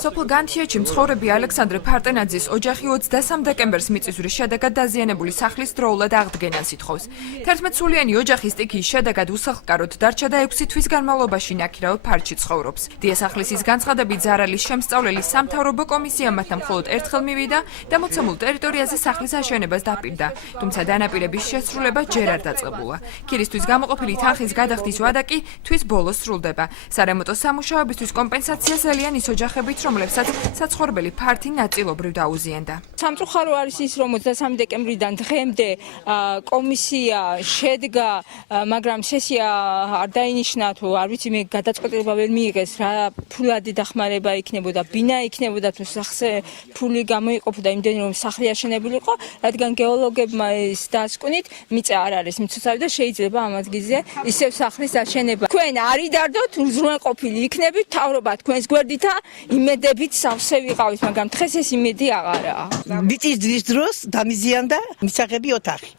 სოფელ განთიაჩი მცხოვრები ალექსანდრე ფარტენაძის ოჯახი 23 დეკემბერს მიწისძვრის შედეგად დაზიანებული სახლის დროულად აღდგენას ითხოვს. 11 სულიანი ოჯახი სტიქიის შედეგად უსახლკაროდ დარჩა და 6 თვის განმავლობაში ნაქირავ ფარჩი ცხოვრობს. დიასახლის ის განცხადებით ზარალის შემსწავლელი სამთავრობო კომისია მათთან მხოლოდ ერთხელ მივიდა და მოცემულ ტერიტორიაზე სახლის აშენებას დაპირდა, თუმცა დანაპირების შესრულება ჯერ არ დაწყებულა. ქირისთვის გამოყოფილი თანხის გადახდის ვადა კი თვის ბოლოს სრულდება. სარემონტო სამუშაოებისთვის კომპენსაცია ზელიანის ოჯახებით, რომლებსაც საცხოვრებელი ფართი ნაწილობრივ დაუზიანდა. სამწუხარო არის ის, რომ 23 დეკემბრიდან დღემდე კომისია შედგა, მაგრამ სესია არ დაინიშნა თუ არ ვიცი მე გადაწყვეტილება ვერ მიიღეს რა ფულადი დახმარება იქნებოდა, ბინა იქნებოდა თუ სახზე ფული გამოიყოფოდა იმდენი რომ სახლი აშენებული იყო, რადგან გეოლოგებმა ის დასკვნით მიწა არ არის მიცოცავი და შეიძლება ამ ადგილზე ისევ სახლის აშენება. თქვენ არიდარდოთ, უზრუნველყოფილი იქნებით, თავრობა თქვენს გვერდითა იმედებით სავსე ვიყავით, მაგრამ დღეს ეს იმედი აღარაა. მიწისძვრის დროს დამიზიანდა მისაღები ოთახი.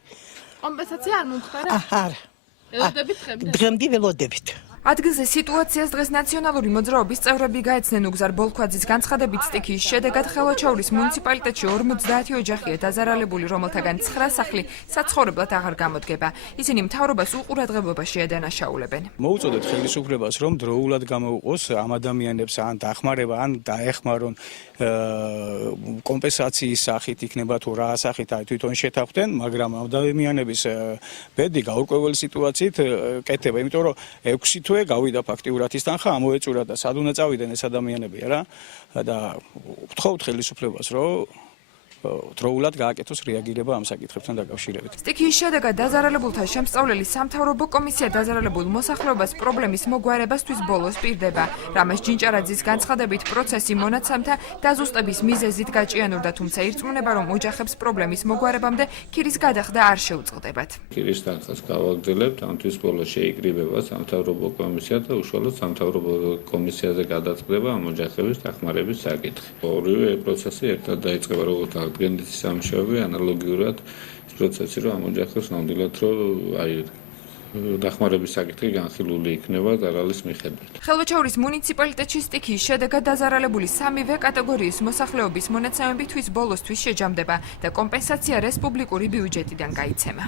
კომპენსაცია არ მომხდარა? არა. დღემდე ველოდებით. ადგილზე სიტუაციას დღეს ნაციონალური მოძრაობის წევრები გაეცნენ. უგზარ ბოლქვაძის განცხადებით სტიქიის შედეგად ხელვაჩაურის მუნიციპალიტეტში 50 ოჯახია დაზარალებული, რომელთაგან 9 სახლი საცხოვრებლად აღარ გამოდგება. ისინი მთავრობას უყურადღებობაში ადანაშაულებენ. მოუწოდეთ ხელისუფლებას, რომ დროულად გამოუყოს ამ ადამიანებს ან დახმარება, ან დაეხმარონ კომპენსაციის სახით იქნება თუ რა სახით თვითონ შეთანხმდნენ, მაგრამ ამ ადამიანების ბედი გაურკვეველი სიტუაციით კეთდება, იმიტომ რომ 6 თვე გავიდა ფაქტიურად ის თანხა ამოეწურა და სად უნდა წავიდნენ ეს ადამიანები რა და ვთხოვთ ხელისუფლებას რომ დროულად გააკეთოს რეაგირება ამ საკითხებთან დაკავშირებით. სტიქიის შედეგად დაზარალებულთა შემსწავლელი სამთავრობო კომისია დაზარალებულ მოსახლეობას პრობლემის მოგვარებასთვის ბოლოს პირდება. რამეს ჯინჭარაძის განცხადებით პროცესი მონაცემთა დაზუსტების მიზეზით გაჭიანურდა, თუმცა ირწმუნება რომ ოჯახებს პრობლემის მოგვარებამდე ქირის გადახდა არ შეუწყდებათ. ქირის თანხას გავაგრძელებთ, ამ თვის ბოლოს შეიკრიბება სამთავრობო კომისია და უშუალოდ სამთავრობო კომისიაზე გადაწყდება ამ ოჯახების დახმარების საკითხი. ორივე პროცესი ერთად დაიწყება როგორც გენდის სამშობლოები ანალოგიურად ის პროცესი რომ ამ ოჯახებს ნამდვილად რომ აი დახმარების საკითხი განხილული იქნება ზარალის მიხედვით. ხელვაჩაურის მუნიციპალიტეტში სტიქიის შედეგად დაზარალებული 3-ვე კატეგორიის მოსახლეობის მონაცემები თვის ბოლოსთვის შეჯამდება და კომპენსაცია რესპუბლიკური ბიუჯეტიდან გაიცემა.